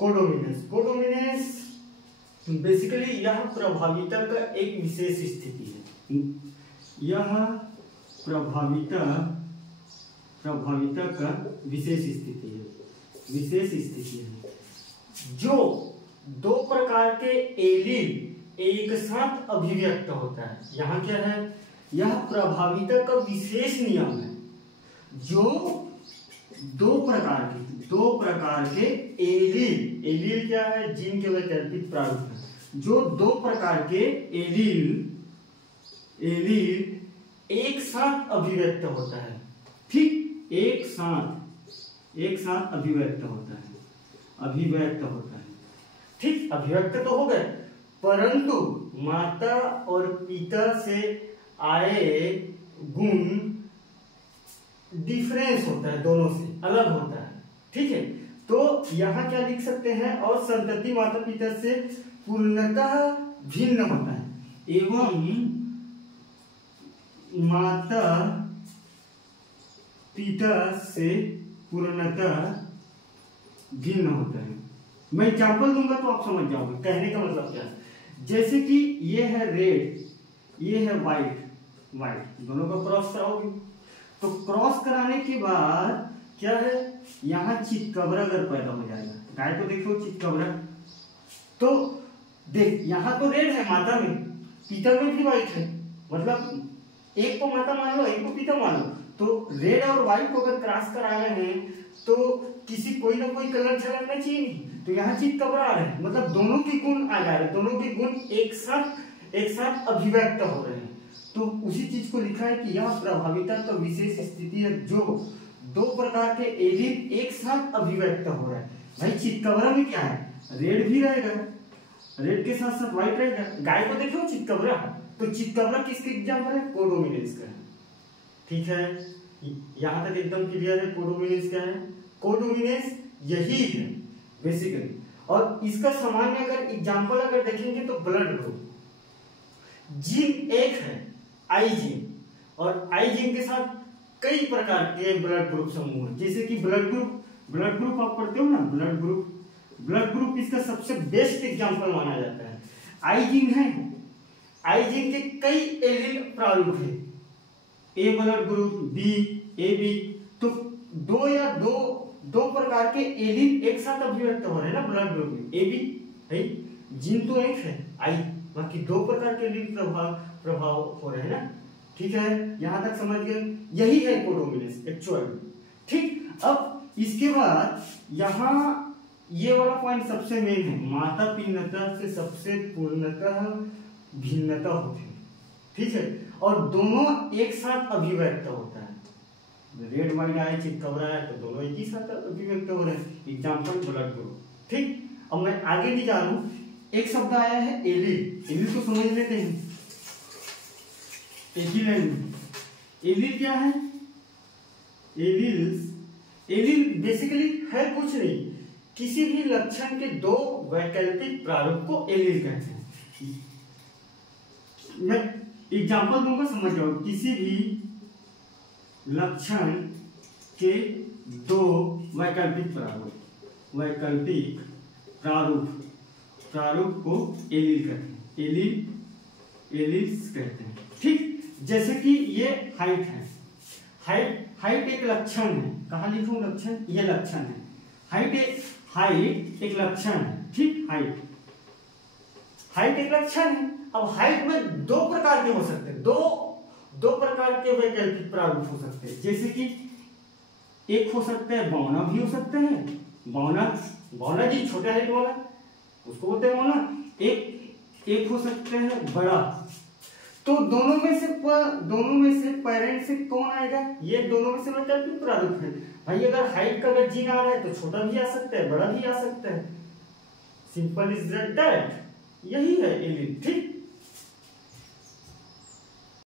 Codominance. Codominance basically यह प्रभाविता का एक विशेष स्थिति है। यह प्रभाविता का विशेष स्थिति है जो दो प्रकार के एलील एक साथ अभिव्यक्त होता है। यहाँ क्या है, यह प्रभाविता का विशेष नियम है जो दो प्रकार के एलील क्या है, जीन के वैकल्पिक प्रारूप है, जो दो प्रकार के एलील एक साथ अभिव्यक्त होता है। ठीक, एक साथ अभिव्यक्त होता है। ठीक, अभिव्यक्त तो हो गए, परंतु माता और पिता से आए गुण डिफरेंस होता है, दोनों से अलग होता है। ठीक है, तो यहाँ क्या लिख सकते हैं, और संतति माता पिता से पूर्णतः भिन्न होता है एवं माता पिता से पूर्णतः भिन्न होता है। मैं एग्जाम्पल दूंगा तो आप समझ जाओगे कहने का मतलब क्या है। जैसे कि ये है रेड, ये है व्हाइट, दोनों का क्रॉस कराओगे तो क्रॉस कराने के बाद क्या है, यहाँ चितकबरा अगर पैदा हो जाएगा, गाय को देखो चितकबरा, तो देख यहाँ तो रेड है माता में, पिता में भी व्हाइट है, मतलब एक को माता मान लो, एक को पिता मान लो, तो रेड और व्हाइट को अगर क्रॉस करा रहे हैं तो किसी कोई ना कोई कलर झलकना चाहिए, तो यहाँ चितकबरा आ रहे हैं, मतलब दोनों के गुण आ जा रहे हैं, दोनों के गुण एक साथ अभिव्यक्त हो रहे हैं। तो उसी चीज को लिखा है कि यह प्रभाविता का विशेष स्थिति है जो दो प्रकार के एलील एक साथ अभिव्यक्त हो रहा है। भाई चितकबरा में क्या है, रेड भी रहेगा, रेड के साथ साथ व्हाइट रहेगा। गाय को देखो चितकबरा, तो चितकबरा किसके एग्जाम्पल है, कोडोमिनेंस का है। ठीक है, यहां तक एकदम क्लियर है। कोडोमिनेंस क्या है, कोडोमिनेंस यही है बेसिकली। और इसका सामान्य अगर एग्जाम्पल अगर देखेंगे तो ब्लड ग्रुप, जीन एक है आई जीन, और आई जीन के साथ कई प्रकार के ब्लड ग्रुप समूह है। जैसे कि ब्लड ग्रुप आप पढ़ते हो ना, ब्लड ग्रुप इसका सबसे बेस्ट एग्जांपल माना जाता है। आई जीन है, आई जीन के कई एलील प्रारूप है, A blood group, B, A B, तो दो प्रकार के एलील एक साथ अभिव्यक्त हो रहे हैं ना ब्लड ग्रुप में। ए बी है, जीन तो एक है आई, बाकी दो प्रकार के एलील प्रभाव हो रहे हैं ना। ठीक है, यहां तक समझ गए, यही है कोडोमिनेंस एक्चुअल। ठीक, अब इसके बाद यहाँ ये वाला पॉइंट सबसे मेन है, माता पिन्नता से सबसे पूर्णतः भिन्नता होती है। ठीक है, और दोनों एक साथ अभिव्यक्त होता है। रेड व्हाइट आए, चितकबरा है, तो दोनों एक ही साथ अभिव्यक्त हो रहे हैं। Example blood group. ठीक, अब मैं आगे नहीं जा रहा हूं, एक शब्द आया है एलील को समझ लेते हैं। एलील क्या है, एलील बेसिकली है कुछ नहीं, किसी भी लक्षण के दो वैकल्पिक प्रारूप को एलील कहते हैं। मैं एग्जाम्पल दूंगा समझ जाओ, किसी भी लक्षण के दो वैकल्पिक प्रारूप को एलील कहते हैं, एलील्स कहते हैं। ठीक, जैसे कि ये हाइट है, हाइट एक लक्षण है, कहा लिखूं लक्षण, ये लक्षण है, हाइट एक लक्षण है। ठीक, हाइट एक लक्षण है। अब हाइट में दो प्रकार के हो सकते हैं, दो प्रकार के वैकल्पिक प्रारूप हो सकते हैं। जैसे कि एक हो सकता है बौना भी हो सकते हैं, बौना जी छोटा हाइट वाला उसको बोलते हैं बौना। एक हो सकता है बड़ा। तो दोनों में से पेरेंट से कौन आएगा, ये दोनों में से वैकल्पिक प्रारूप है। भाई अगर हाइट का अगर जीन आ रहा है तो छोटा भी आ सकता है, बड़ा भी आ सकता है। सिंपल इज दैट, यही है एलील। ठीक,